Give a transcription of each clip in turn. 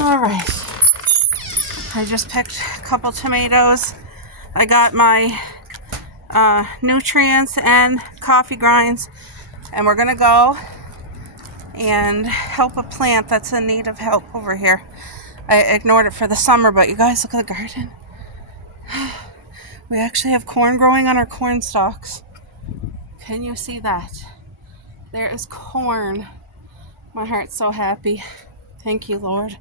All right. I just picked a couple tomatoes. I got my nutrients and coffee grinds, and we're gonna go and help a plant that's in need of help over here. I ignored it for the summer, but you guys, look at the garden. We actually have corn growing on our corn stalks. Can you see that? There is corn. My heart's so happy. Thank you, Lord.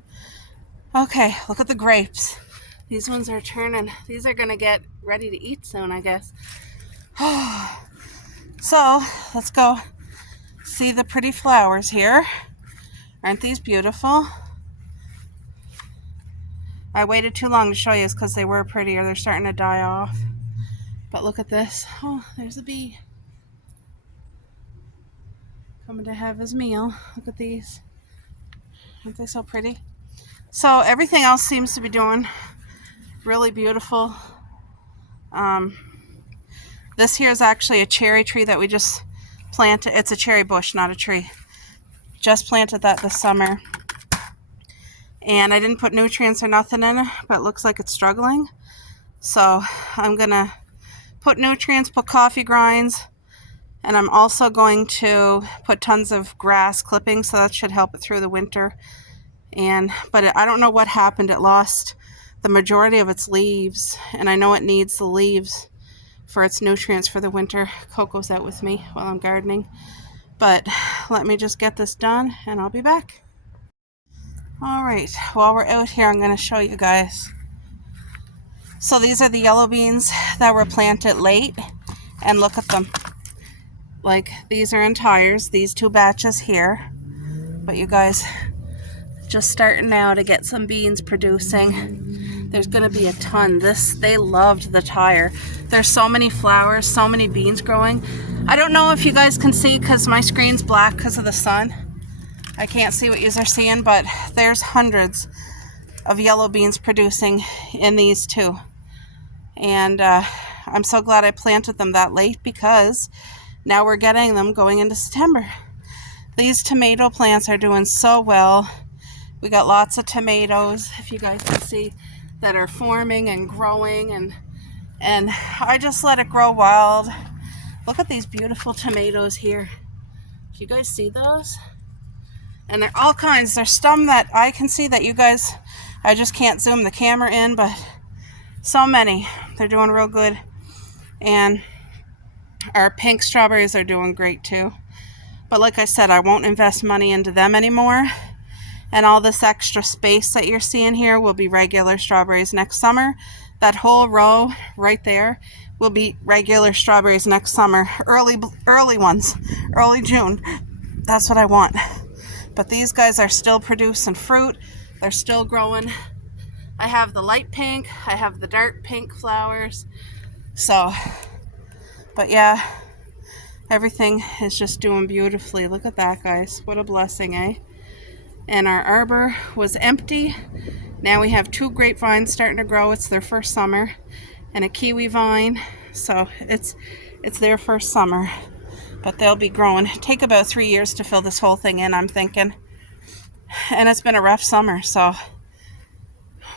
Okay, look at the grapes. These ones are turning. These are gonna get ready to eat soon, I guess. So, let's go see the pretty flowers here. Aren't these beautiful? I waited too long to show you because they were pretty, or they're starting to die off. But look at this. Oh, there's a bee. Coming to have his meal. Look at these. Aren't they so pretty? So everything else seems to be doing really beautiful. This here is actually a cherry tree that we just planted. It's a cherry bush, not a tree. Just planted that this summer. And I didn't put nutrients or nothing in it, but it looks like it's struggling. So I'm going to put nutrients, put coffee grinds, and I'm also going to put tons of grass clippings, so that should help it through the winter. But I don't know what happened. It lost the majority of its leaves, and I know it needs the leaves for its nutrients for the winter. Coco's out with me while I'm gardening. But let me just get this done, and I'll be back. All right, while we're out here, I'm going to show you guys. So these are the yellow beans that were planted late, and look at them. Like, these are in tires, these 2 batches here. But you guys, just starting now to get some beans producing. There's going to be a ton. They loved the tire. There's so many flowers, so many beans growing. I don't know if you guys can see because my screen's black because of the sun. I can't see what you are seeing, but there's hundreds of yellow beans producing in these 2. And I'm so glad I planted them that late because now we're getting them going into September. These tomato plants are doing so well. We got lots of tomatoes, if you guys can see, that are forming and growing, and I just let it grow wild. Look at these beautiful tomatoes here. Do you guys see those? And they're all kinds. There's some that I can see that you guys, I just can't zoom the camera in, but so many. They're doing real good. And our pink strawberries are doing great too. But like I said, I won't invest money into them anymore. And all this extra space that you're seeing here will be regular strawberries next summer. That whole row right there will be regular strawberries next summer. Early ones, early June. That's what I want. But these guys are still producing fruit. They're still growing. I have the light pink. I have the dark pink flowers. So, but yeah, everything is just doing beautifully. Look at that, guys. What a blessing, eh? And our arbor was empty. Now we have 2 grapevines starting to grow. It's their first summer. And a kiwi vine. So it's their first summer. But they'll be growing. Take about 3 years to fill this whole thing in, I'm thinking. And it's been a rough summer, so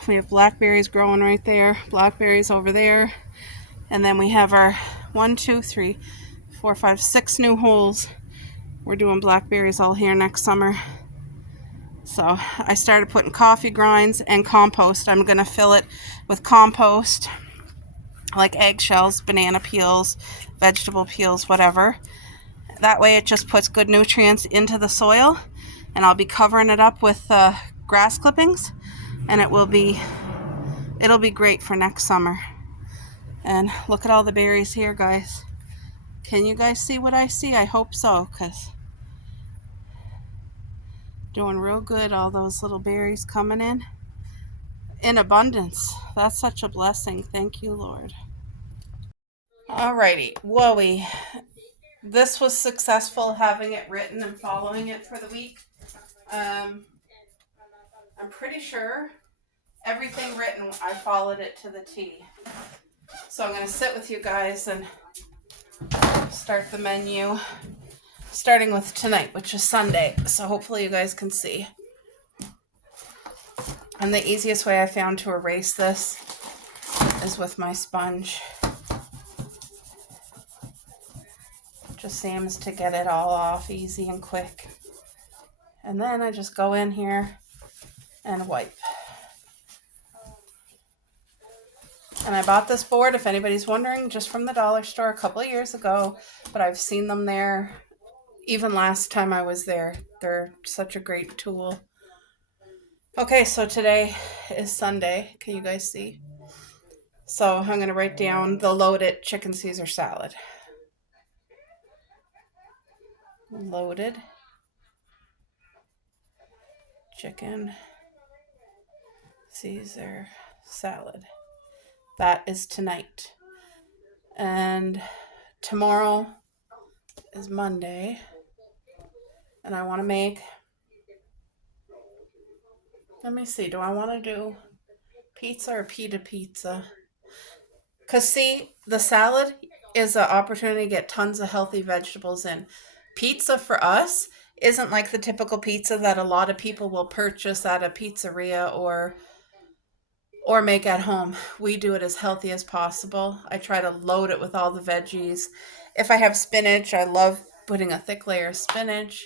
we have blackberries growing right there, blackberries over there, and then we have our 1, 2, 3, 4, 5, 6 new holes. We're doing blackberries all here next summer. So I started putting coffee grinds and compost. I'm going to fill it with compost, like eggshells, banana peels, vegetable peels, whatever. That way it just puts good nutrients into the soil, and I'll be covering it up with grass clippings, and it'll be great for next summer. And look at all the berries here, guys. Can you guys see what I see? I hope so, because doing real good. All those little berries coming in abundance. That's such a blessing. Thank you, Lord. Alrighty, whoa-y. This was successful, having it written and following it for the week. I'm pretty sure everything written, I followed it to the T. So I'm going to sit with you guys and start the menu, starting with tonight, which is Sunday. So hopefully you guys can see. And the easiest way I found to erase this is with my sponge. Just seems to get it all off easy and quick. And then I just go in here and wipe. And I bought this board, if anybody's wondering, just from the dollar store a couple of years ago, but I've seen them there even last time I was there. They're such a great tool. Okay, so today is Sunday. Can you guys see? So I'm going to write down the loaded chicken Caesar salad. Loaded chicken Caesar salad. That is tonight. And tomorrow is Monday. And I want to make, let me see, do I want to do pizza or pita pizza? Because see, the salad is an opportunity to get tons of healthy vegetables in. Pizza for us isn't like the typical pizza that a lot of people will purchase at a pizzeria or make at home. We do it as healthy as possible. I try to load it with all the veggies. If I have spinach, I love putting a thick layer of spinach.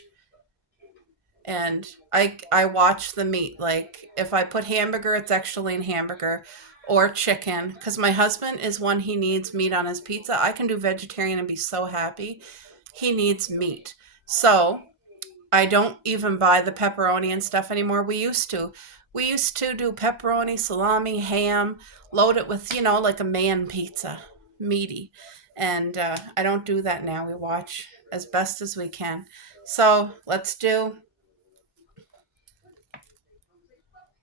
And I watch the meat. Like if I put hamburger, it's actually in hamburger or chicken. Because my husband is one, he needs meat on his pizza. I can do vegetarian and be so happy. He needs meat. So I don't even buy the pepperoni and stuff anymore. We used to. We used to do pepperoni, salami, ham, load it with, like a man pizza, meaty. And I don't do that now. We watch as best as we can. So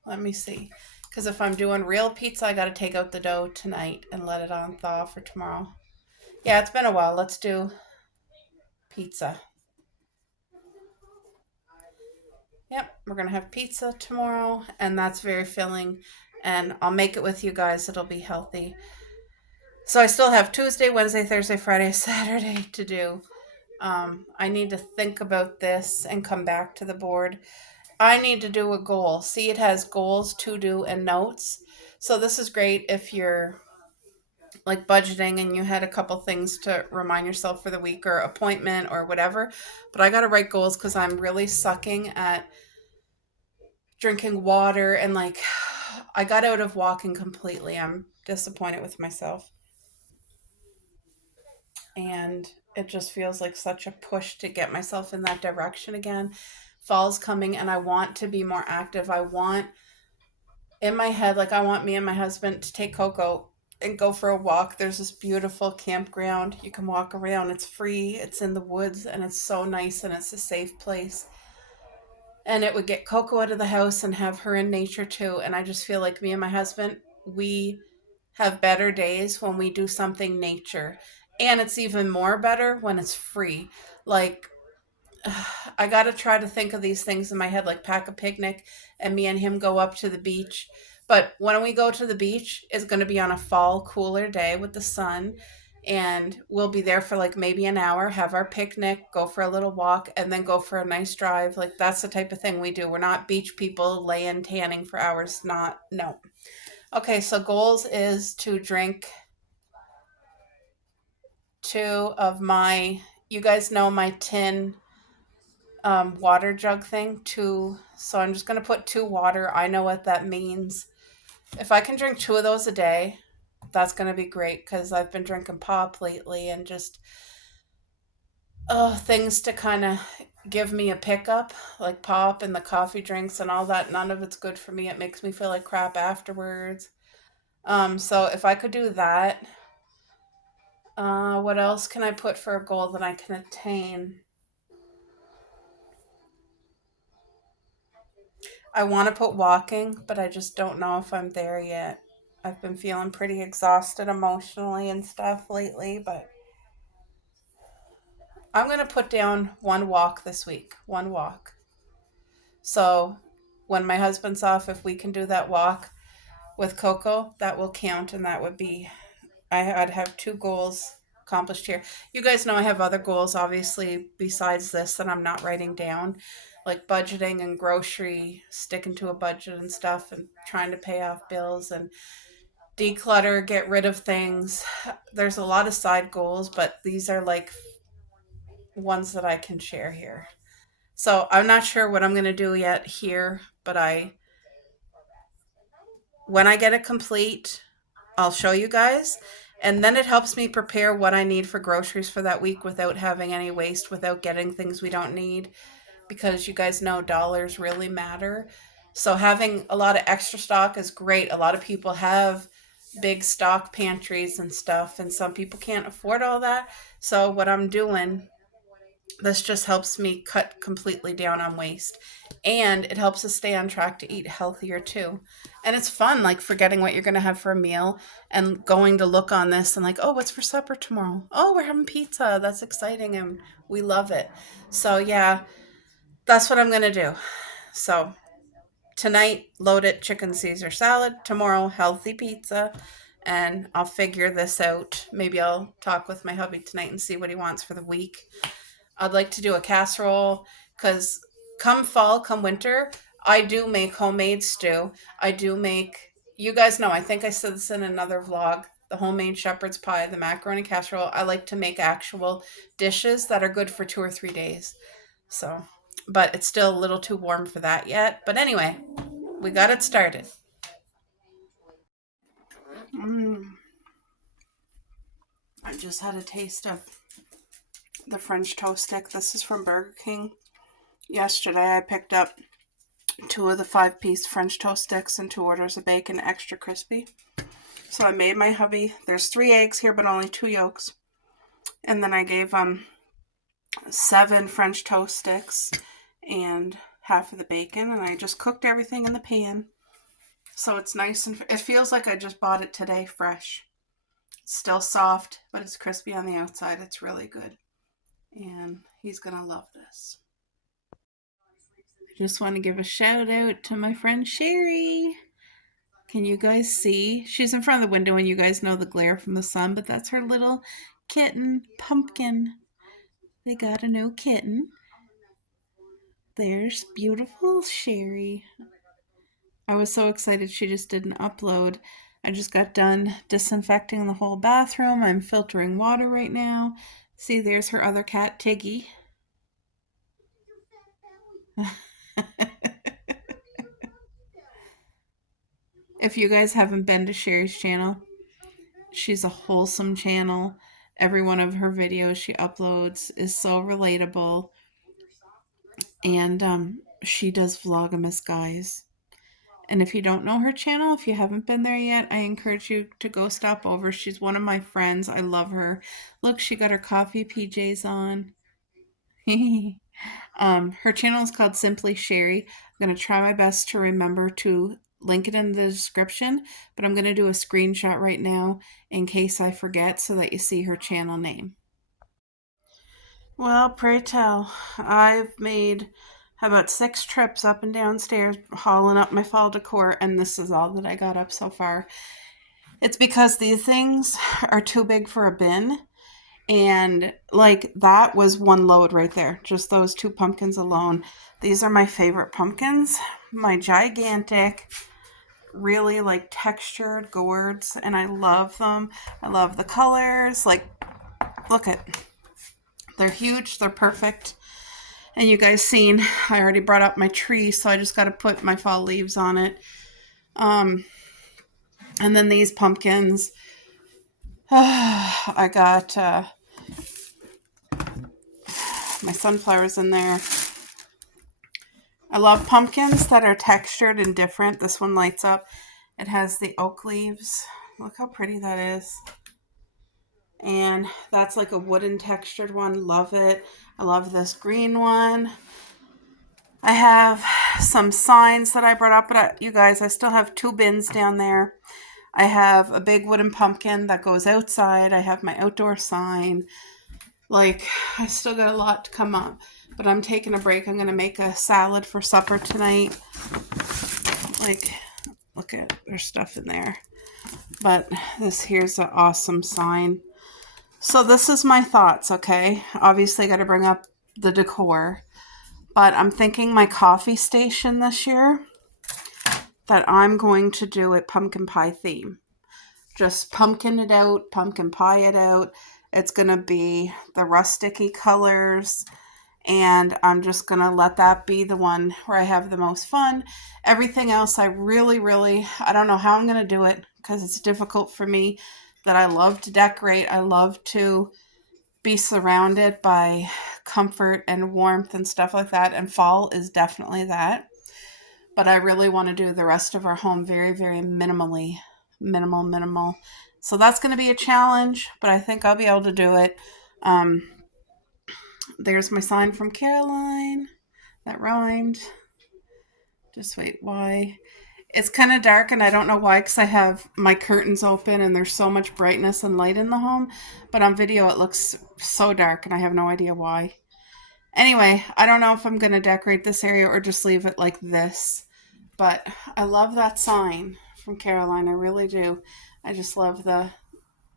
let me see. Because if I'm doing real pizza, I got to take out the dough tonight and let it on thaw for tomorrow. Yeah, it's been a while. Let's do pizza. Yep, we're going to have pizza tomorrow, and that's very filling. And I'll make it with you guys. It'll be healthy. So I still have Tuesday, Wednesday, Thursday, Friday, Saturday to do. I need to think about this and come back to the board. I need to do a goal. See, it has goals, to do, and notes. So this is great if you're like budgeting and you had a couple things to remind yourself for the week or appointment or whatever. But I got to write goals because I'm really sucking at drinking water and like I got out of walking completely. I'm disappointed with myself. And it just feels like such a push to get myself in that direction again. Fall's coming and I want to be more active. I want in my head, like I want me and my husband to take Coco and go for a walk. There's this beautiful campground. You can walk around. It's free. It's in the woods and it's so nice and it's a safe place. And it would get Coco out of the house and have her in nature too. And I just feel like me and my husband, we have better days when we do something nature. And it's even more better when it's free. Like I got to try to think of these things in my head, like pack a picnic and me and him go up to the beach. But when we go to the beach, it's going to be on a fall, cooler day with the sun. And we'll be there for like maybe an hour, have our picnic, go for a little walk, and then go for a nice drive. Like that's the type of thing we do. We're not beach people laying tanning for hours. Not, no. Okay, so goals is to drink two of my, you guys know my tin water jug thing, two. So I'm just going to put two water. I know what that means. If I can drink two of those a day, that's going to be great because I've been drinking pop lately and just things to kind of give me a pickup, like pop and the coffee drinks and all that. None of it's good for me. It makes me feel like crap afterwards. So if I could do that, what else can I put for a goal that I can attain? I want to put walking, but I just don't know if I'm there yet. I've been feeling pretty exhausted emotionally and stuff lately, but I'm going to put down one walk this week. One walk. So when my husband's off, if we can do that walk with Coco, that will count and that would be, I'd have two goals accomplished here. You guys know I have other goals, obviously, besides this that I'm not writing down. like budgeting and grocery, sticking to a budget and stuff, and trying to pay off bills and declutter, get rid of things. There's a lot of side goals, but these are like ones that I can share here. So I'm not sure what I'm going to do yet here, but when I get it complete, I'll show you guys. And then it helps me prepare what I need for groceries for that week without having any waste, without getting things we don't need, because you guys know dollars really matter. So having a lot of extra stock is great. A lot of people have big stock pantries and stuff, and some people can't afford all that. So what I'm doing, this just helps me cut completely down on waste, and it helps us stay on track to eat healthier too. And it's fun, like forgetting what you're going to have for a meal and going to look on this and like, oh, what's for supper tomorrow? Oh, we're having pizza. That's exciting, and we love it. So yeah, that's what I'm going to do. So tonight, loaded chicken Caesar salad. Tomorrow, healthy pizza. And I'll figure this out. Maybe I'll talk with my hubby tonight and see what he wants for the week. I'd like to do a casserole because come fall, come winter, I do make homemade stew. I do make, you guys know, I think I said this in another vlog, the homemade shepherd's pie, the macaroni casserole. I like to make actual dishes that are good for 2 or 3 days. So, but it's still a little too warm for that yet. But anyway, we got it started. I just had a taste of the French toast stick. This is from Burger King. Yesterday I picked up 2 of the 5-piece French toast sticks and 2 orders of bacon, extra crispy. So I made my hubby, there's 3 eggs here but only 2 yolks. And then I gave 7 French toast sticks and half of the bacon, and I just cooked everything in the pan. So it's nice, and it feels like I just bought it today fresh. It's still soft, but it's crispy on the outside. It's really good. And he's gonna love this. I just want to give a shout out to my friend Sherry. Can you guys see? She's in front of the window and you guys know the glare from the sun, but that's her little kitten, Pumpkin. They got a new kitten. There's beautiful Sherry. I was so excited she just didn't upload. I just got done disinfecting the whole bathroom. I'm filtering water right now. See, there's her other cat, Tiggy. If you guys haven't been to Sherry's channel, she's a wholesome channel. Every one of her videos she uploads is so relatable. And she does Vlogmas, guys. And if you don't know her channel, if you haven't been there yet, I encourage you to go stop over. She's one of my friends. I love her. Look, she got her coffee PJs on. Her channel is called Simply Sherry. I'm going to try my best to remember to link it in the description, but I'm going to do a screenshot right now in case I forget so that you see her channel name. Well, pray tell, I've made about 6 trips up and downstairs hauling up my fall decor, and this is all that I got up so far. It's because these things are too big for a bin. And like that was one load right there. Just those 2 pumpkins alone. These are my favorite pumpkins. My gigantic, really like textured gourds. And I love them. I love the colors. Like, look at, they're huge. They're perfect. And you guys seen, I already brought up my tree. So I just got to put my fall leaves on it. And then these pumpkins. I got my sunflowers in there. I love pumpkins that are textured and different. This one lights up. It has the oak leaves. Look how pretty that is. And that's like a wooden textured one. Love it. I love this green one. I have some signs that I brought up, but you guys, I still have 2 bins down there. I have a big wooden pumpkin that goes outside. I have my outdoor sign. Like, I still got a lot to come up, but I'm taking a break. I'm going to make a salad for supper tonight. Like, look at, there's stuff in there. But here's an awesome sign. So this is my thoughts, okay? Obviously, I got to bring up the decor. But I'm thinking my coffee station this year that I'm going to do a pumpkin pie theme. Just pumpkin it out, pumpkin pie it out. It's going to be the rusticy colors, and I'm just going to let that be the one where I have the most fun. Everything else, I really, I don't know how I'm going to do it because it's difficult for me that I love to decorate. I love to be surrounded by comfort and warmth and stuff like that, and fall is definitely that. But I really want to do the rest of our home very, very minimally. Minimal. So that's going to be a challenge, but I think I'll be able to do it. There's my sign from Caroline. That rhymed. Just wait, why? It's kind of dark, and I don't know why, because I have my curtains open and there's so much brightness and light in the home. But on video, it looks so dark, and I have no idea why. Anyway, I don't know if I'm going to decorate this area or just leave it like this. But I love that sign from Caroline. I really do. I just love the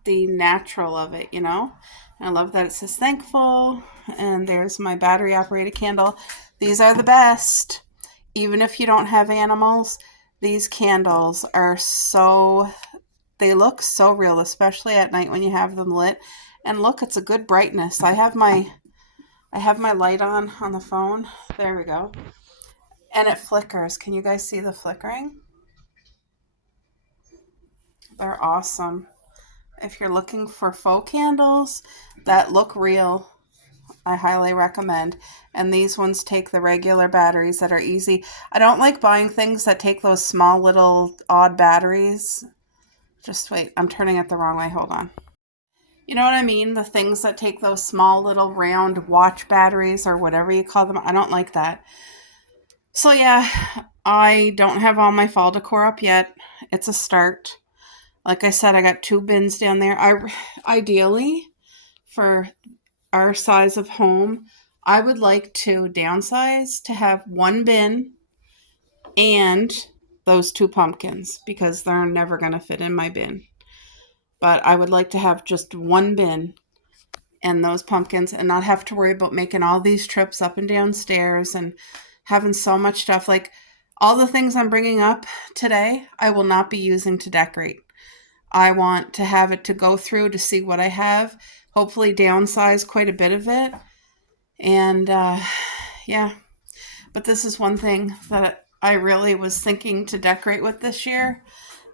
natural of it, you know? I love that it says thankful. And there's my battery operated candle. These are the best. Even if you don't have animals, these candles are they look so real, especially at night when you have them lit. And look, it's a good brightness. I have my light on the phone. There we go. And it flickers. Can you guys see the flickering? They're awesome. If you're looking for faux candles that look real, I highly recommend. And these ones take the regular batteries that are easy. I don't like buying things that take those small little odd batteries. Just wait, I'm turning it the wrong way. Hold on. You know what I mean? The things that take those small little round watch batteries or whatever you call them. I don't like that. So yeah, I don't have all my fall decor up yet. It's a start. Like I said, I got 2 bins down there. Ideally, for our size of home, I would like to downsize to have 1 bin and those 2 pumpkins, because they're never going to fit in my bin. But I would like to have just 1 bin and those pumpkins and not have to worry about making all these trips up and down stairs and having so much stuff. Like, all the things I'm bringing up today, I will not be using to decorate. I want to have it to go through to see what I have, hopefully downsize quite a bit of it. And yeah, but this is one thing that I really was thinking to decorate with this year.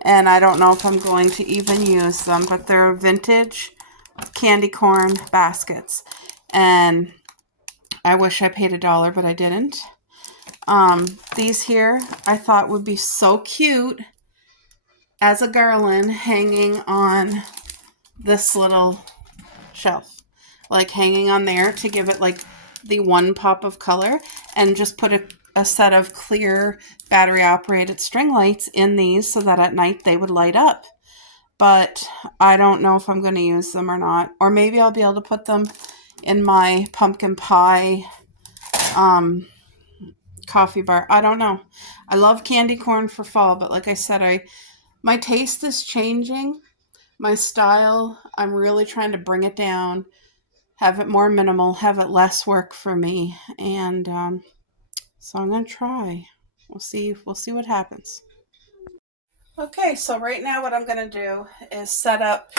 And I don't know if I'm going to even use them, but they're vintage candy corn baskets. And I wish I paid $1, but I didn't. These here I thought would be so cute as a garland hanging on this little shelf, like hanging on there to give it like the one pop of color, and just put a set of clear battery operated string lights in these so that at night they would light up. But I don't know if I'm going to use them or not, or maybe I'll be able to put them in my pumpkin pie coffee bar. I don't know. I love candy corn for fall, but like I said, my taste is changing. My style, I'm really trying to bring it down, have it more minimal, have it less work for me. And so I'm going to try. We'll see what happens. Okay, so right now what I'm going to do is set up,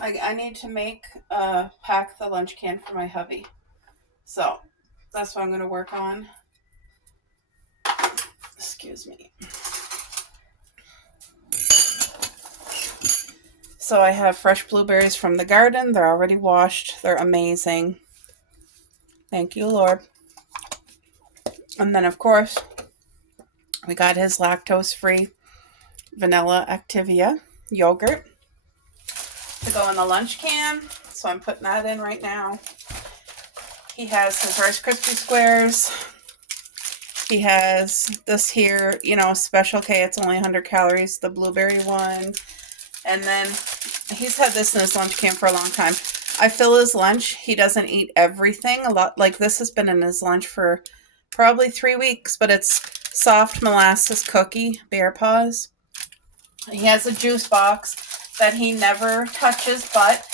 I need to pack the lunch can for my hubby. So that's what I'm going to work on. Excuse me. So I have fresh blueberries from the garden. They're already washed. They're amazing. Thank you, Lord. And then, of course, we got his lactose-free vanilla Activia yogurt to go in the lunch can. So I'm putting that in right now. He has his Rice Krispie Squares. He has this here, Special K. It's only 100 calories, the blueberry one. And then he's had this in his lunch can for a long time. I fill his lunch. He doesn't eat everything. A lot, like this has been in his lunch for probably 3 weeks, but it's soft molasses cookie, Bear Paws. He has a juice box that he never touches, but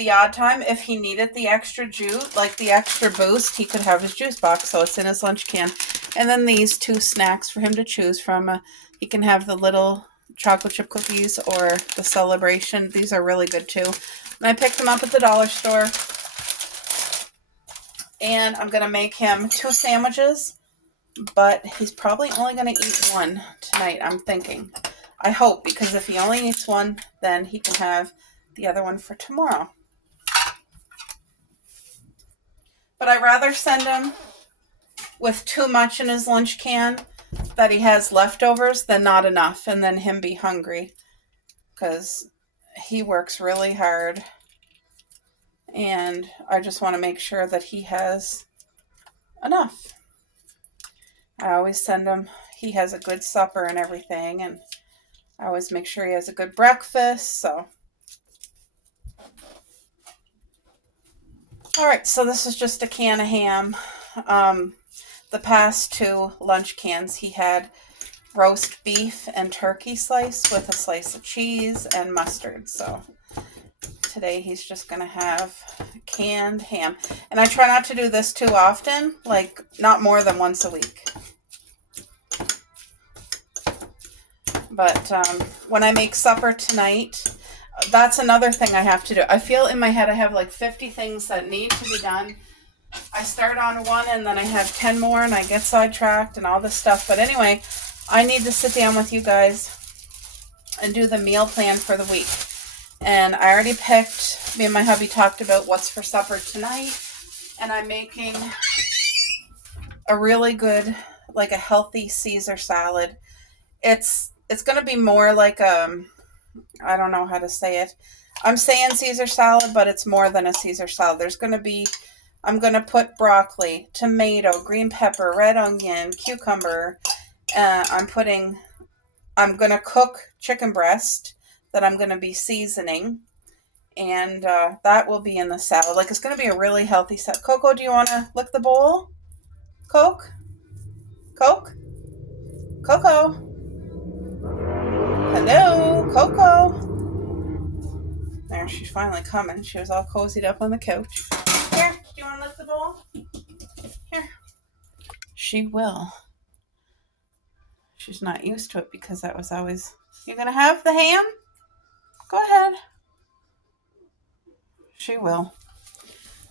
the odd time, if he needed the extra juice, like the extra boost, he could have his juice box. So it's in his lunch can. And then these 2 snacks for him to choose from. He can have the little chocolate chip cookies or the Celebration. These are really good too. And I picked them up at the dollar store. And I'm going to make him 2 sandwiches. But he's probably only going to eat 1 tonight, I'm thinking. I hope, because if he only eats 1, then he can have the other one for tomorrow. But I'd rather send him with too much in his lunch can that he has leftovers than not enough, and then him be hungry, because he works really hard, and I just want to make sure that he has enough. I always send him, he has a good supper and everything, and I always make sure he has a good breakfast. So all right, so this is just a can of ham. The past 2 lunch cans, he had roast beef and turkey slice with a slice of cheese and mustard. So today he's just going to have canned ham. And I try not to do this too often, like not more than once a week. But when I make supper tonight, that's another thing I have to do. I feel in my head I have like 50 things that need to be done. I start on 1 and then I have 10 more and I get sidetracked and all this stuff. But anyway, I need to sit down with you guys and do the meal plan for the week. And I already picked, me and my hubby talked about what's for supper tonight. And I'm making a really good, like a healthy Caesar salad. It's going to be more like I don't know how to say it. I'm saying Caesar salad, but it's more than a Caesar salad. I'm going to put broccoli, tomato, green pepper, red onion, cucumber. I'm going to cook chicken breast that I'm going to be seasoning. And that will be in the salad. Like, it's going to be a really healthy salad. Coco, do you want to lick the bowl? Coke? Coke? Coco? Hello, Coco. There, she's finally coming. She was all cozied up on the couch. Here, do you want to lick the bowl? Here. She will. She's not used to it because that was always... You gonna have the ham? Go ahead. She will.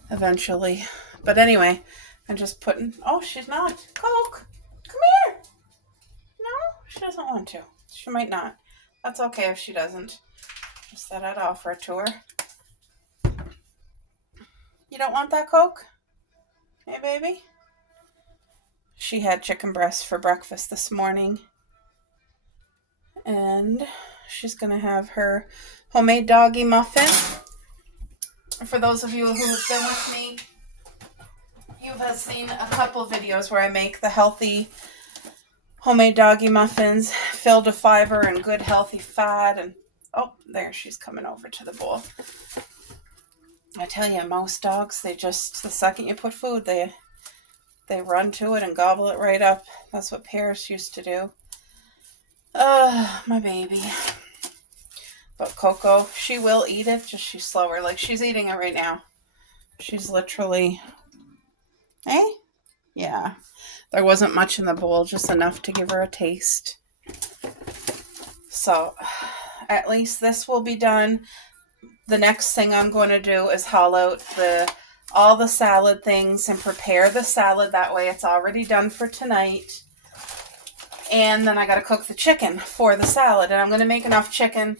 Eventually. But anyway, I'm just putting... Oh, she's not. Coke, come here. No, she doesn't want to. She might not. That's okay if she doesn't. Just thought I'd offer it to her. You don't want that Coke? Hey, baby? She had chicken breast for breakfast this morning. And she's going to have her homemade doggy muffin. For those of you who have been with me, you have seen a couple videos where I make the healthy homemade doggy muffins filled with fiber and good healthy fat. And oh, there, she's coming over to the bowl. I tell you, most dogs, they just, the second you put food, they run to it and gobble it right up. That's what Paris used to do. My baby. But Coco, she will eat it, just she's slower. Like, she's eating it right now. She's literally, eh? Yeah. There wasn't much in the bowl, just enough to give her a taste. So, at least this will be done. The next thing I'm going to do is haul out all the salad things and prepare the salad. That way it's already done for tonight. And then I got to cook the chicken for the salad. And I'm going to make enough chicken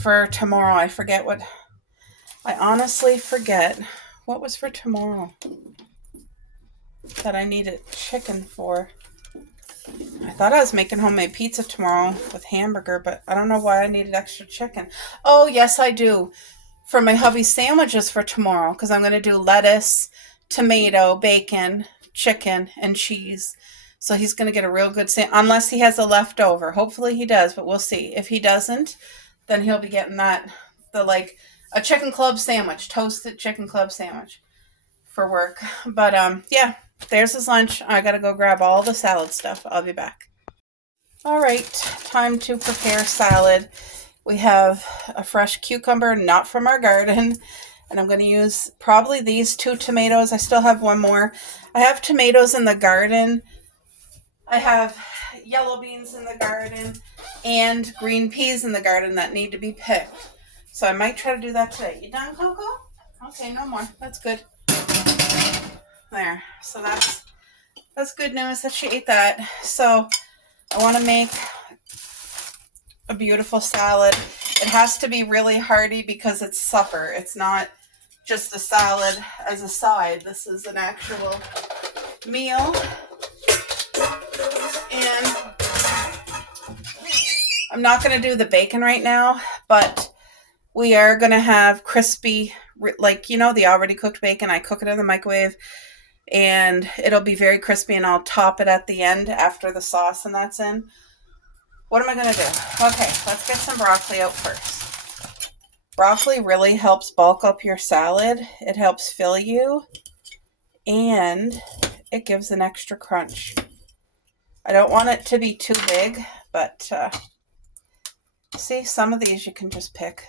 for tomorrow. I honestly forget what was for tomorrow that I needed chicken for. I thought I was making homemade pizza tomorrow with hamburger, but I don't know why I needed extra chicken. Oh, yes, I do. For my hubby's sandwiches for tomorrow, because I'm going to do lettuce, tomato, bacon, chicken, and cheese. So he's going to get a real good sandwich, unless he has a leftover. Hopefully he does, but we'll see. If he doesn't, then he'll be getting a chicken club sandwich, toasted chicken club sandwich for work. But yeah. There's his lunch. I gotta go grab all the salad stuff. I'll be back. All right, time to prepare salad. We have a fresh cucumber, not from our garden. And I'm going to use probably these 2 tomatoes. I still have one more. I have tomatoes in the garden. I have yellow beans in the garden and green peas in the garden that need to be picked. So I might try to do that today. You done, Coco? Okay, no more. That's good. There. So that's good news that she ate that. So I want to make a beautiful salad. It has to be really hearty because it's supper. It's not just a salad as a side. This is an actual meal. And I'm not going to do the bacon right now, but we are going to have crispy, like, you know, the already cooked bacon. I cook it in the microwave and it'll be very crispy, and I'll top it at the end after the sauce and that's in. What am I going to do? Okay, let's get some broccoli out first. Broccoli really helps bulk up your salad. It helps fill you, and it gives an extra crunch. I don't want it to be too big, but see, some of these you can just pick.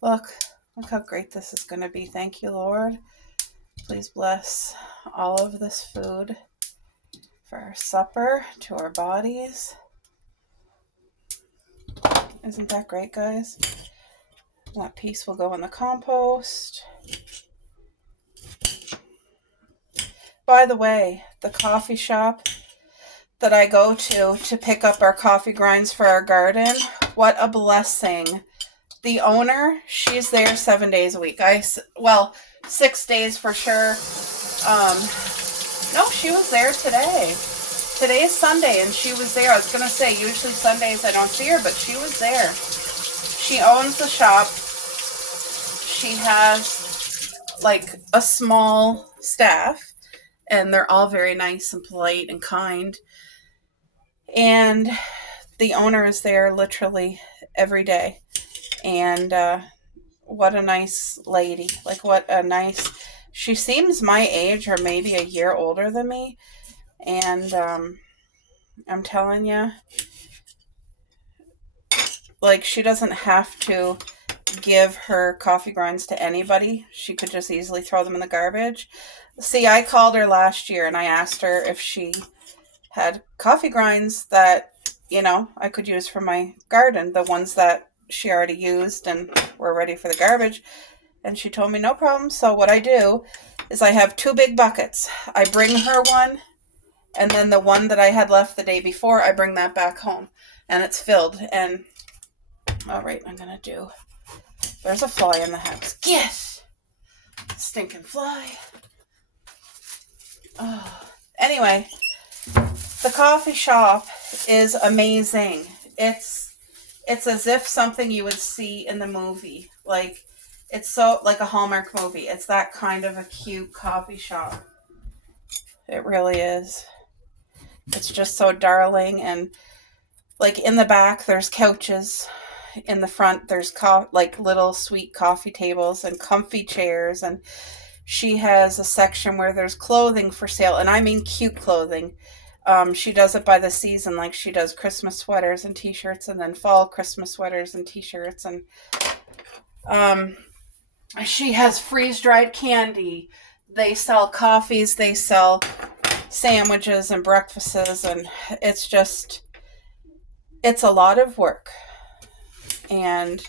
Look how great this is going to be. Thank you, Lord. Please bless all of this food for our supper, to our bodies. Isn't that great, guys? That piece will go in the compost. By the way, the coffee shop that I go to pick up our coffee grinds for our garden, what a blessing. The owner, she's there 7 days a week. 6 days for sure. No, she was there today. Today is Sunday, and she was there. I was going to say, usually Sundays I don't see her, but she was there. She owns the shop. She has, like, a small staff, and they're all very nice and polite and kind. And the owner is there literally every day. And what a nice lady. Like, what a nice... She seems my age or maybe a year older than me. And I'm telling you, like, she doesn't have to give her coffee grinds to anybody. She could just easily throw them in the garbage. See, I called her last year and I asked her if she had coffee grinds that, you know, I could use for my garden, the ones that she already used and were ready for the garbage. And she told me no problem. So what I do is I have 2 big buckets. I bring her one, and then the one that I had left the day before, I bring that back home, and it's filled. And all right, I'm gonna do... There's a fly in the house. Yes, stinking fly. Oh. Anyway, the coffee shop is amazing. It's as if something you would see in the movie. Like, it's so like a Hallmark movie. It's that kind of a cute coffee shop. It really is. It's just so darling. And like, in the back, there's couches. In the front, there's like little sweet coffee tables and comfy chairs. And she has a section where there's clothing for sale. And I mean cute clothing. She does it by the season. Like, she does Christmas sweaters and t-shirts, and then fall Christmas sweaters and t-shirts. And she has freeze-dried candy. They sell coffees. They sell sandwiches and breakfasts. And it's a lot of work. And,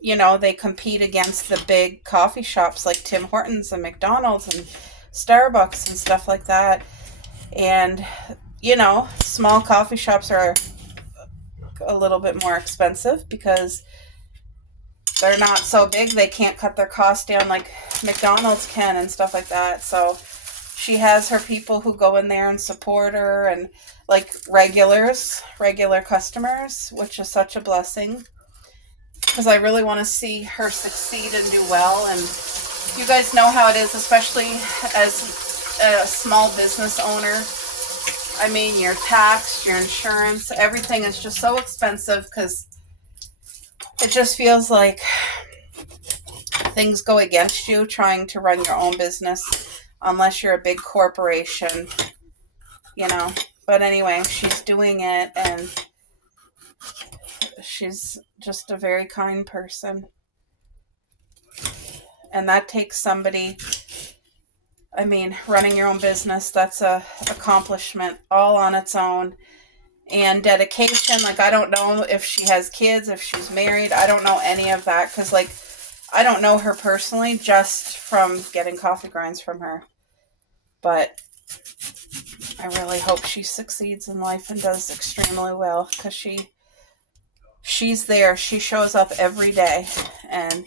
you know, they compete against the big coffee shops like Tim Hortons and McDonald's and Starbucks and stuff like that. And, you know, small coffee shops are a little bit more expensive because they're not so big. They can't cut their costs down like McDonald's can and stuff like that. So she has her people who go in there and support her, and like regular customers, which is such a blessing because I really want to see her succeed and do well. And you guys know how it is, especially as a small business owner. I mean, your tax, your insurance, everything is just so expensive because it just feels like things go against you trying to run your own business unless you're a big corporation, you know. But anyway, she's doing it, and she's just a very kind person. And that takes somebody, I mean, running your own business, that's a accomplishment all on its own. And dedication, like, I don't know if she has kids, if she's married. I don't know any of that because, like, I don't know her personally, just from getting coffee grinds from her. But I really hope she succeeds in life and does extremely well because she's there. She shows up every day and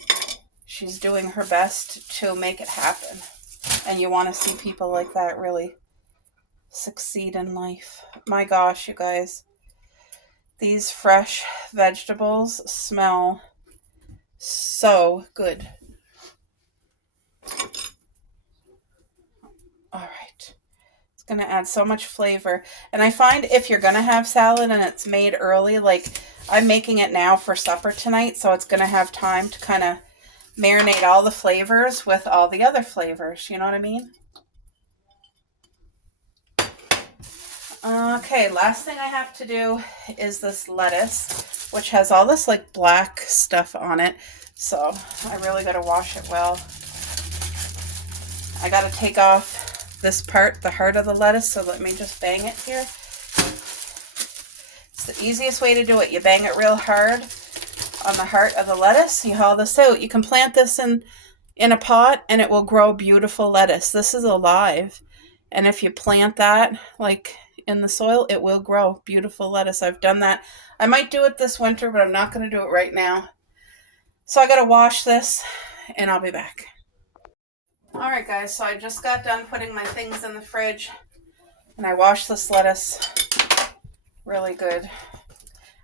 she's doing her best to make it happen. And you want to see people like that really succeed in life. My gosh, you guys. These fresh vegetables smell so good. All right. It's going to add so much flavor. And I find if you're going to have salad and it's made early, like I'm making it now for supper tonight, so it's going to have time to kind of marinate all the flavors with all the other flavors. You know what I mean? Okay, last thing I have to do is this lettuce, which has all this like black stuff on it. So I really got to wash it well. I got to take off this part, the heart of the lettuce. So let me just bang it here. It's the easiest way to do it. You bang it real hard on the heart of the lettuce. You haul this out. You can plant this in a pot and it will grow beautiful lettuce. This is alive. And if you plant that like in the soil, it will grow beautiful lettuce. I've done that. I might do it this winter, but I'm not going to do it right now. So I got to wash this and I'll be back. All right, guys. So I just got done putting my things in the fridge and I washed this lettuce really good.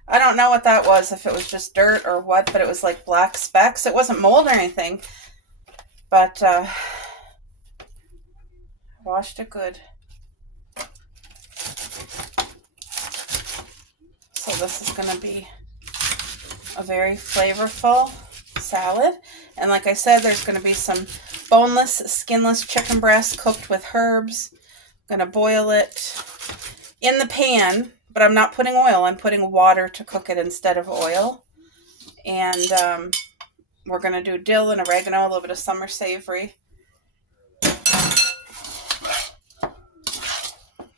I don't know what that was, if it was just dirt or what, but it was like black specks. It wasn't mold or anything, but washed it good. So this is going to be a very flavorful salad. And like I said, there's going to be some boneless, skinless chicken breast cooked with herbs. I'm going to boil it in the pan, but I'm not putting oil. I'm putting water to cook it instead of oil. And we're going to do dill and oregano, a little bit of summer savory.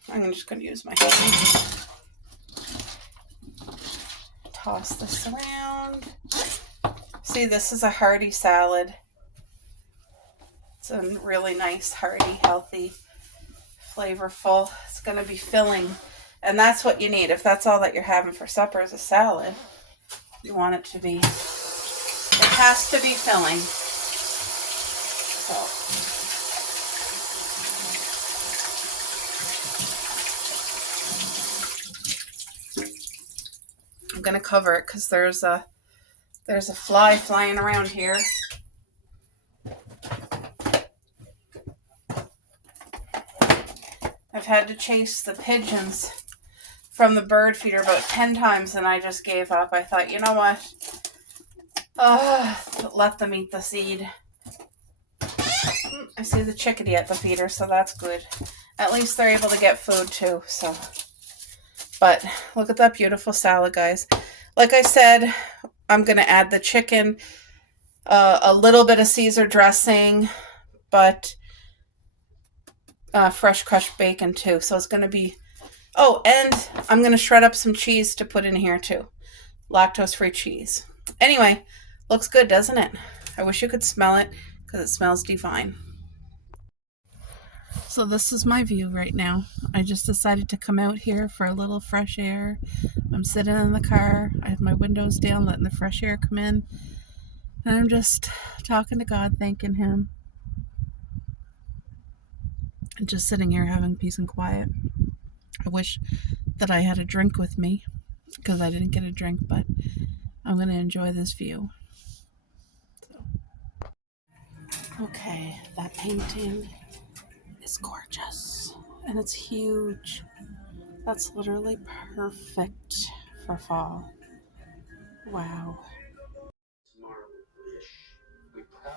I'm just going to use my hand. Toss this around. See, this is a hearty salad. It's a really nice, hearty, healthy, flavorful. It's going to be filling. And that's what you need. If that's all that you're having for supper is a salad, you want it to be, it has to be filling. So I'm going to cover it because there's a fly flying around here. I've had to chase the pigeons from the bird feeder about 10 times and I just gave up. I thought, you know what? Let them eat the seed. I see the chickadee at the feeder, so that's good. At least they're able to get food too, so. But look at that beautiful salad, guys. Like I said, I'm going to add the chicken, a little bit of Caesar dressing, but fresh crushed bacon too. So it's going to be, oh, and I'm going to shred up some cheese to put in here too. Lactose-free cheese. Anyway, looks good, doesn't it? I wish you could smell it because it smells divine. So this is my view right now. I just decided to come out here for a little fresh air. I'm sitting in the car. I have my windows down, letting the fresh air come in. And I'm just talking to God, thanking Him. And just sitting here having peace and quiet. I wish that I had a drink with me because I didn't get a drink, but I'm going to enjoy this view. So. Okay, that painting is gorgeous and it's huge. That's literally perfect for fall. Wow.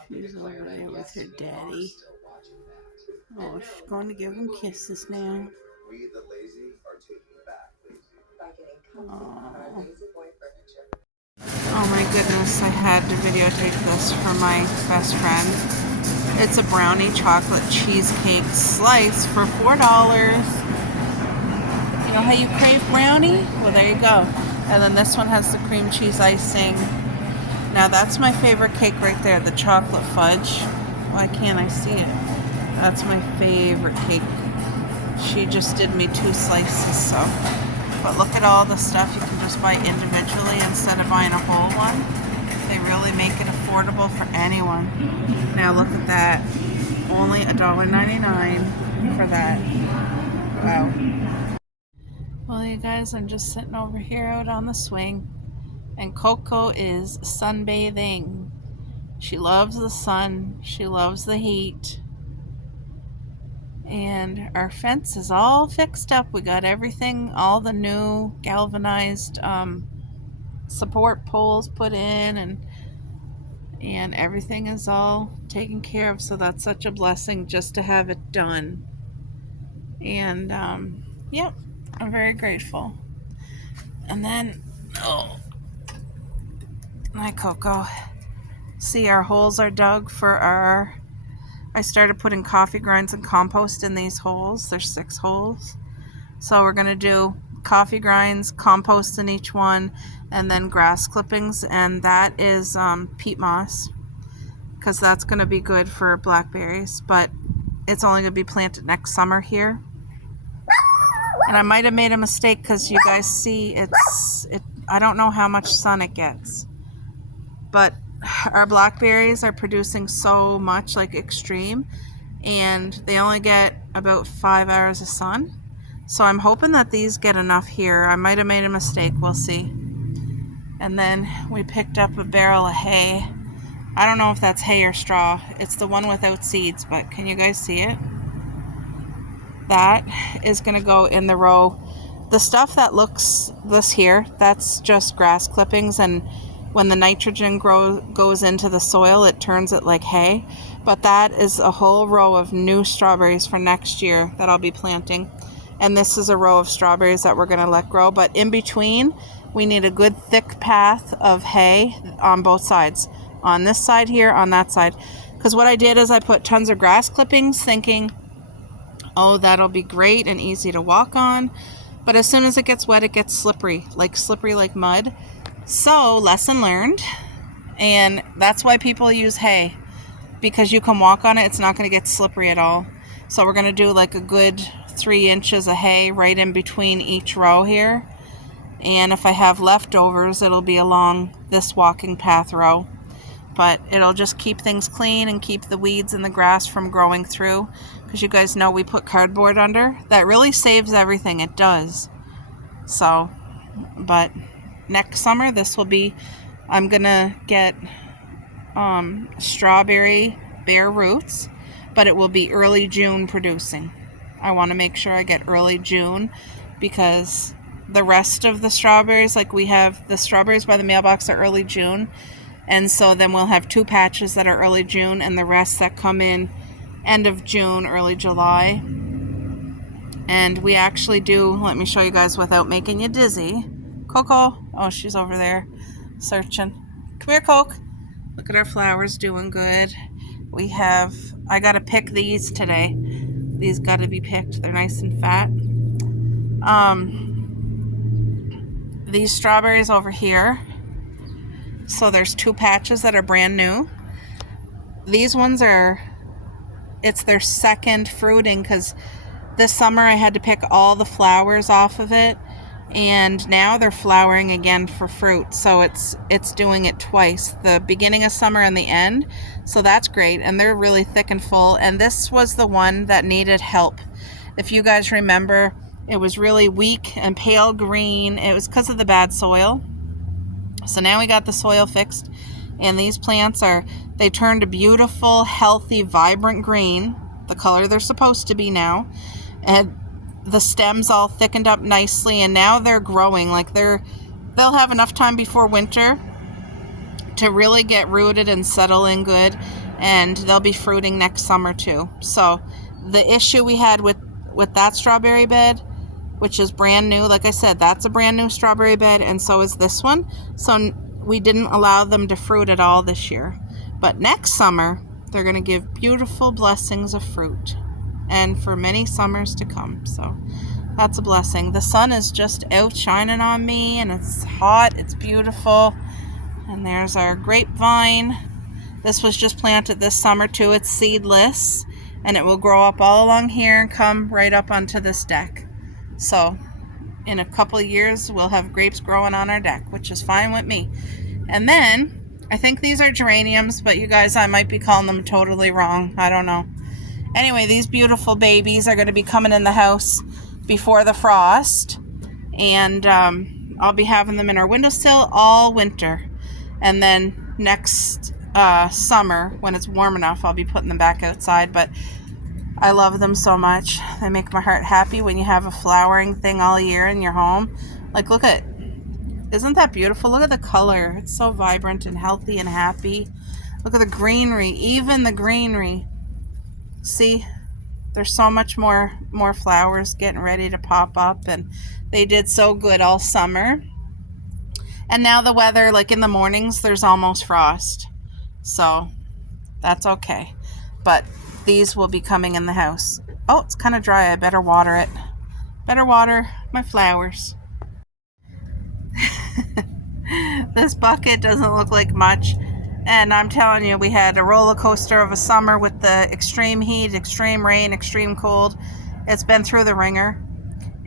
She's over there with her daddy. Oh, she's going to give him kisses now. Oh. Oh my goodness, I had to videotape this for my best friend. It's a brownie chocolate cheesecake slice for $4. You know how you crave brownie? Well, there you go. And then this one has the cream cheese icing. Now that's my favorite cake right there, the chocolate fudge. Why can't I see it? That's my favorite cake. She just did me 2 slices, so. But look at all the stuff you can just buy individually instead of buying a whole one. They really make it affordable for anyone. Now look at that. Only $1.99 for that. Wow. Well, you guys, I'm just sitting over here out on the swing, and Coco is sunbathing. She loves the sun. She loves the heat. And our fence is all fixed up. We got everything, all the new galvanized support poles put in, and everything is all taken care of. So that's such a blessing just to have it done. And yep, I'm very grateful. And then, oh, my Coco. See, our holes are dug for our... I started putting coffee grinds and compost in these holes. There's 6 holes. So we're going to do coffee grinds, compost in each one, and then grass clippings. And that is peat moss, because that's going to be good for blackberries. But it's only going to be planted next summer here. And I might have made a mistake because you guys see I don't know how much sun it gets. But our blackberries are producing so much, like extreme, and they only get about 5 hours of sun. So I'm hoping that these get enough here. I might have made a mistake. We'll see. And then we picked up a barrel of hay. I don't know if that's hay or straw. It's the one without seeds, but can you guys see it? That is going to go in the row. The stuff that looks this here, that's just grass clippings, and when the nitrogen goes into the soil, it turns it like hay. But that is a whole row of new strawberries for next year that I'll be planting. And this is a row of strawberries that we're going to let grow. But in between, we need a good thick path of hay on both sides. On this side here, on that side. Because what I did is I put tons of grass clippings thinking, oh, that'll be great and easy to walk on. But as soon as it gets wet, it gets slippery like mud. So, lesson learned, and that's why people use hay, because you can walk on it, it's not going to get slippery at all. So we're going to do like a good 3 inches of hay right in between each row here, and if I have leftovers, it'll be along this walking path row. But it'll just keep things clean and keep the weeds and the grass from growing through, because you guys know we put cardboard under. That really saves everything, it does. So, but... next summer, this will be, I'm going to get strawberry bare roots, but it will be early June producing. I want to make sure I get early June, because the rest of the strawberries, like we have the strawberries by the mailbox are early June, and so then we'll have 2 patches that are early June and the rest that come in end of June, early July. And we actually do, let me show you guys without making you dizzy. Coco. Oh, she's over there searching. Come here, Coke. Look at our flowers doing good. I got to pick these today. These got to be picked. They're nice and fat. These strawberries over here. So there's 2 patches that are brand new. These ones it's their second fruiting, because this summer I had to pick all the flowers off of it. And now they're flowering again for fruit, so it's doing it twice, the beginning of summer and the end. So that's great, and they're really thick and full. And this was the one that needed help. If you guys remember, it was really weak and pale green. It was because of the bad soil. So now we got the soil fixed, and these plants they turned a beautiful, healthy, vibrant green, the color they're supposed to be now. And the stems all thickened up nicely, and now they're growing. Like they'll have enough time before winter to really get rooted and settle in good, and they'll be fruiting next summer too. So the issue we had with that strawberry bed, which is brand new, like I said, that's a brand new strawberry bed, and so is this one. So we didn't allow them to fruit at all this year. But next summer, they're going to give beautiful blessings of fruit, and for many summers to come. So that's a blessing. The sun is just out shining on me, and it's hot. It's beautiful. And there's our grapevine. This was just planted this summer too. It's seedless, and it will grow up all along here and come right up onto this deck. So in a couple of years, we'll have grapes growing on our deck, which is fine with me. And then, I think these are geraniums, but you guys, I might be calling them totally wrong. I don't know. Anyway, these beautiful babies are going to be coming in the house before the frost. And I'll be having them in our windowsill all winter. And then next summer, when it's warm enough, I'll be putting them back outside. But I love them so much. They make my heart happy when you have a flowering thing all year in your home. Like, look at, isn't that beautiful? Look at the color. It's so vibrant and healthy and happy. Look at the greenery, even the greenery. See, there's so much more flowers getting ready to pop up, and they did so good all summer. And now the weather, like in the mornings, there's almost frost. So that's okay. But these will be coming in the house. Oh, it's kind of dry. I better water it. Better water my flowers. This bucket doesn't look like much. And I'm telling you, we had a roller coaster of a summer with the extreme heat, extreme rain, extreme cold. It's been through the ringer.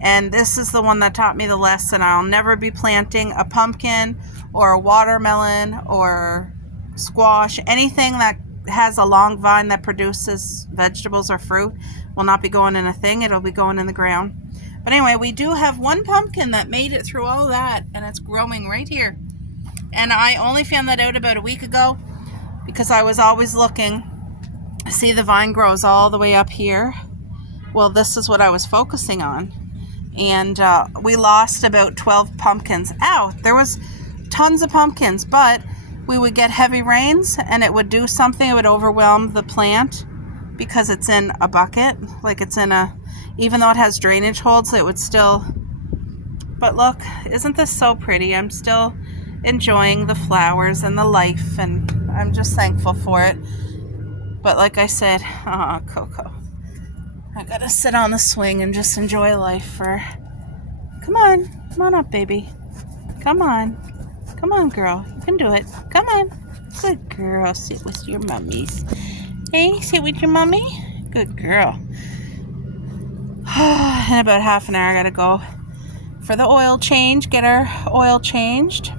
And this is the one that taught me the lesson. I'll never be planting a pumpkin or a watermelon or squash. Anything that has a long vine that produces vegetables or fruit will not be going in a thing. It'll be going in the ground. But anyway, we do have one pumpkin that made it through all that, and it's growing right here. And I only found that out about a week ago because I was always looking. See, the vine grows all the way up here. Well, this is what I was focusing on. And we lost about 12 pumpkins. Ow, there was tons of pumpkins, but we would get heavy rains and it would do something. It would overwhelm the plant because it's in a bucket. Like it's in a, even though it has drainage holes, it would still, but look, isn't this so pretty? I'm still enjoying the flowers and the life, and I'm just thankful for it. But like I said, Coco, I gotta sit on the swing and just enjoy life for, come on up, baby. Come on, girl, you can do it. Come on, good girl, sit with your mummies. Hey, sit with your mommy. Good girl. In about half an hour, I gotta go for the oil change, get our oil changed.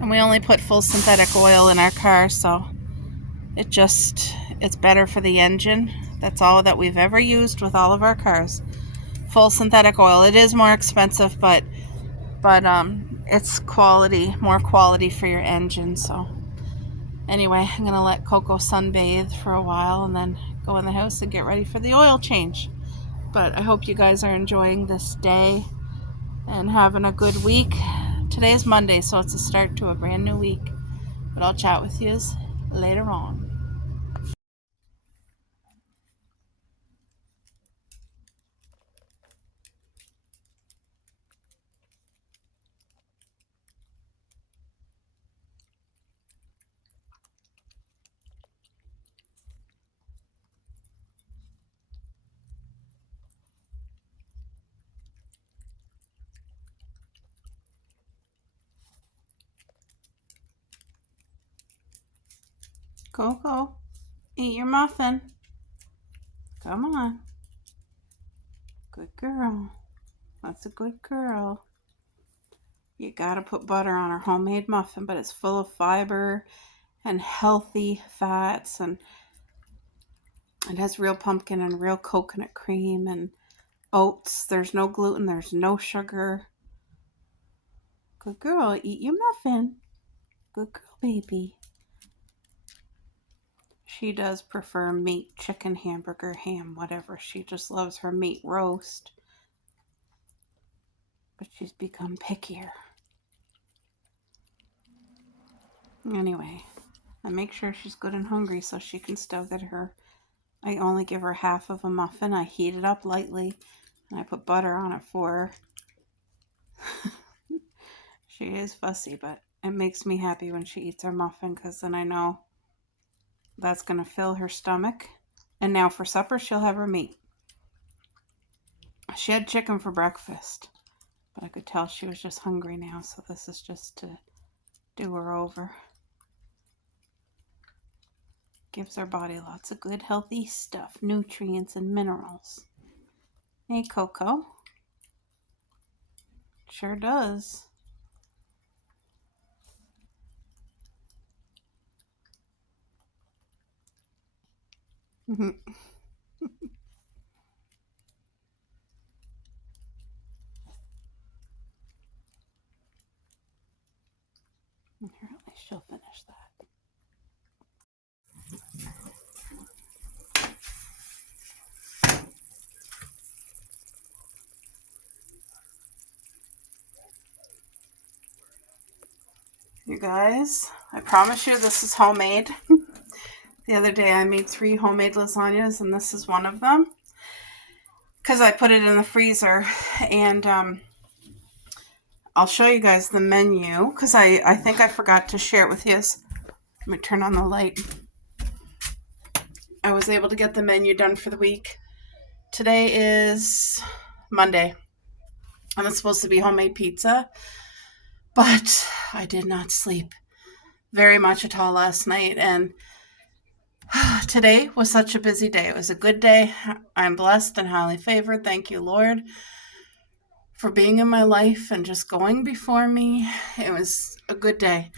And we only put full synthetic oil in our car, so it's better for the engine. That's all that we've ever used with all of our cars. Full synthetic oil. It is more expensive, but it's quality, more quality for your engine. So anyway, I'm gonna let Coco sunbathe for a while and then go in the house and get ready for the oil change. But I hope you guys are enjoying this day and having a good week. Today is Monday, so it's a start to a brand new week. But I'll chat with you later on. Coco, eat your muffin. Come on. Good girl. That's a good girl. You gotta put butter on our homemade muffin, but it's full of fiber and healthy fats, and it has real pumpkin and real coconut cream and oats. There's no gluten, there's no sugar. Good girl, eat your muffin. Good girl, baby. She does prefer meat, chicken, hamburger, ham, whatever. She just loves her meat roast. But she's become pickier. Anyway, I make sure she's good and hungry so she can still get her. I only give her half of a muffin. I heat it up lightly and I put butter on it for her. She is fussy, but It makes me happy when she eats our muffin because then I know that's going to fill her stomach. And now for supper, she'll have her meat. She had chicken for breakfast, but I could tell she was just hungry now, so this is just to do her over. Gives our body lots of good, healthy stuff, nutrients and minerals. Hey, Coco. Sure does. Here, at least she'll finish that. You guys, I promise you this is homemade. The other day I made 3 homemade lasagnas and this is one of them. Because I put it in the freezer and I'll show you guys the menu because I think I forgot to share it with you. Let me turn on the light. I was able to get the menu done for the week. Today is Monday and it's supposed to be homemade pizza, but I did not sleep very much at all last night and today was such a busy day. It was a good day. I'm blessed and highly favored. Thank you, Lord, for being in my life and just going before me. It was a good day.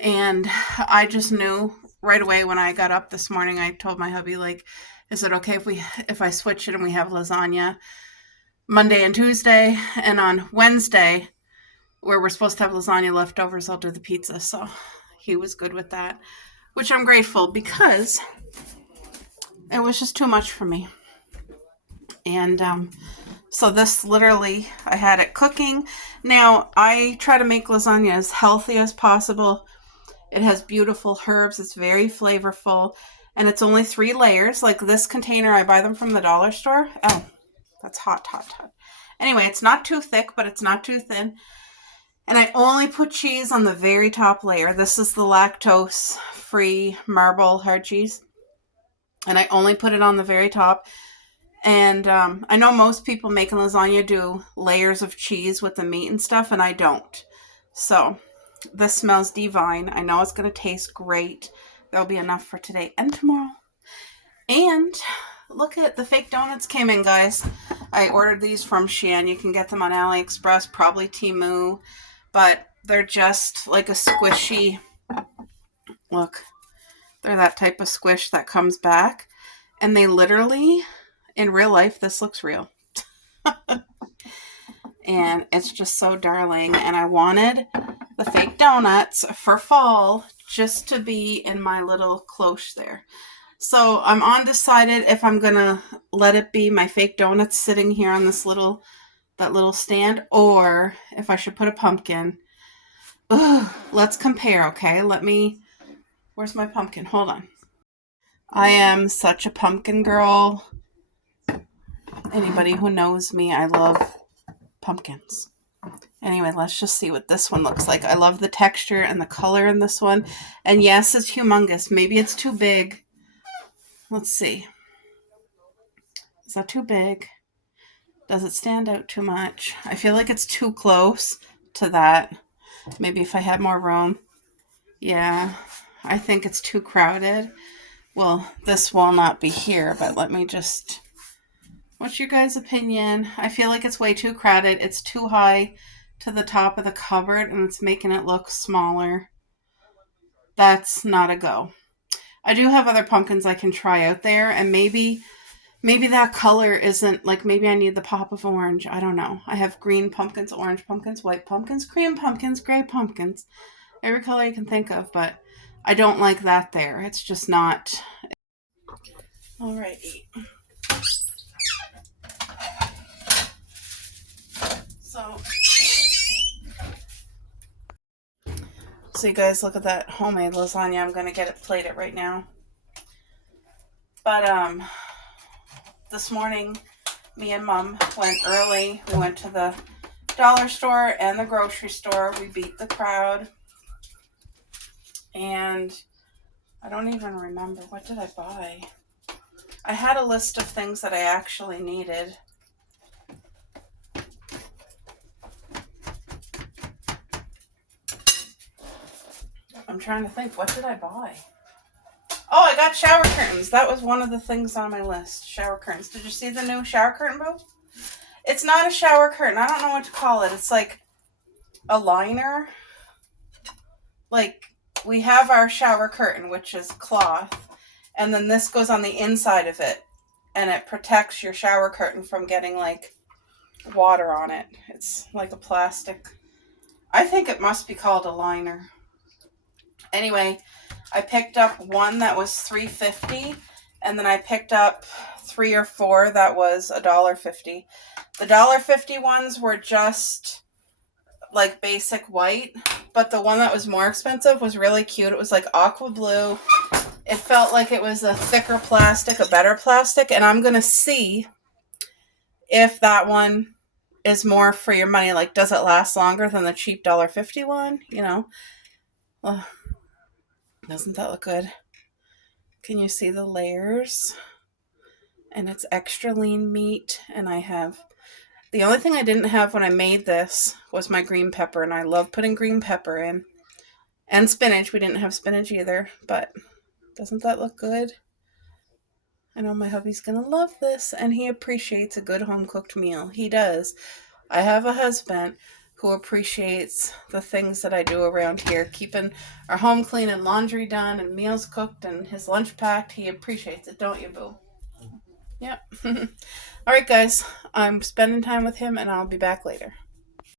And I just knew right away when I got up this morning, I told my hubby, like, is it okay if I switch it and we have lasagna Monday and Tuesday, and on Wednesday, where we're supposed to have lasagna leftovers, I'll do the pizza. So he was good with that, which I'm grateful because it was just too much for me. And so this literally, I had it cooking. Now, I try to make lasagna as healthy as possible. It has beautiful herbs. It's very flavorful. And it's only 3 layers. Like this container, I buy them from the dollar store. Oh, that's hot. Anyway, it's not too thick, but it's not too thin. And I only put cheese on the very top layer. This is the lactose-free marble hard cheese. And I only put it on the very top. And I know most people making lasagna do layers of cheese with the meat and stuff, and I don't. So this smells divine. I know it's going to taste great. There'll be enough for today and tomorrow. And look at the fake donuts came in, guys. I ordered these from Shein. You can get them on AliExpress, probably Temu, but they're just like a squishy, look, they're that type of squish that comes back. And they literally, in real life, this looks real. And it's just so darling. And I wanted the fake donuts for fall just to be in my little cloche there. So I'm undecided if I'm going to let it be my fake donuts sitting here on this little stand, or if I should put a pumpkin. Ugh, let's compare, okay? Where's my pumpkin? Hold on. I am such a pumpkin girl. Anybody who knows me, I love pumpkins. Anyway, let's just see what this one looks like. I love the texture and the color in this one. And yes, it's humongous. Maybe it's too big. Let's see. Is that too big? Does it stand out too much? I feel like it's too close to that. Maybe if I had more room. Yeah, I think it's too crowded. Well, this will not be here, but let me just... What's your guys' opinion? I feel like it's way too crowded. It's too high to the top of the cupboard, and it's making it look smaller. That's not a go. I do have other pumpkins I can try out there, and maybe that color isn't, like, maybe I need the pop of orange. I don't know. I have green pumpkins, orange pumpkins, white pumpkins, cream pumpkins, gray pumpkins. Every color you can think of, but I don't like that there. It's just not. Alrighty. So you guys look at that homemade lasagna. I'm going to get it plated right now. But this morning, me and Mom went early. We went to the dollar store and the grocery store. We beat the crowd. And I don't even remember. What did I buy? I had a list of things that I actually needed. I'm trying to think. What did I buy? Oh, I got shower curtains. That was one of the things on my list. Shower curtains. Did you see the new shower curtain, Boo? It's not a shower curtain. I don't know what to call it. It's like a liner. Like, we have our shower curtain, which is cloth, and then this goes on the inside of it, and it protects your shower curtain from getting, like, water on it. It's like a plastic. I think it must be called a liner. Anyway, I picked up one that was $3.50, and then I picked up 3 or 4 that was $1.50. The $1.50 ones were just like basic white, but the one that was more expensive was really cute. It was like aqua blue. It felt like it was a thicker plastic, a better plastic, and I'm gonna see if that one is more for your money. Like, does it last longer than the cheap $1.50 one? You know, doesn't that look good? Can you see the layers? And it's extra lean meat, and I have, the only thing I didn't have when I made this was my green pepper, and I love putting green pepper in. And spinach. We didn't have spinach either, but doesn't that look good? I know my hubby's gonna love this, and he appreciates a good home-cooked meal. He does. I have a husband who appreciates the things that I do around here, keeping our home clean and laundry done and meals cooked and his lunch packed. He appreciates it, don't you, Boo? Yep. All right, guys. I'm spending time with him, and I'll be back later.